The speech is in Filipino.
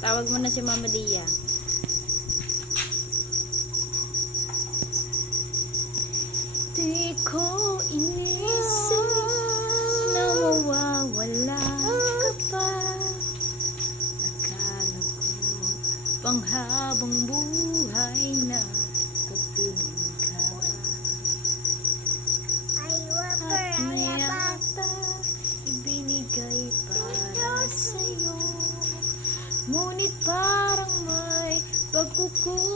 Tawag mo na si Mama Dia. Di ko inisip na mawawala ka pa. Akala ko panghabang buhay Ngunit parang may pagkukulang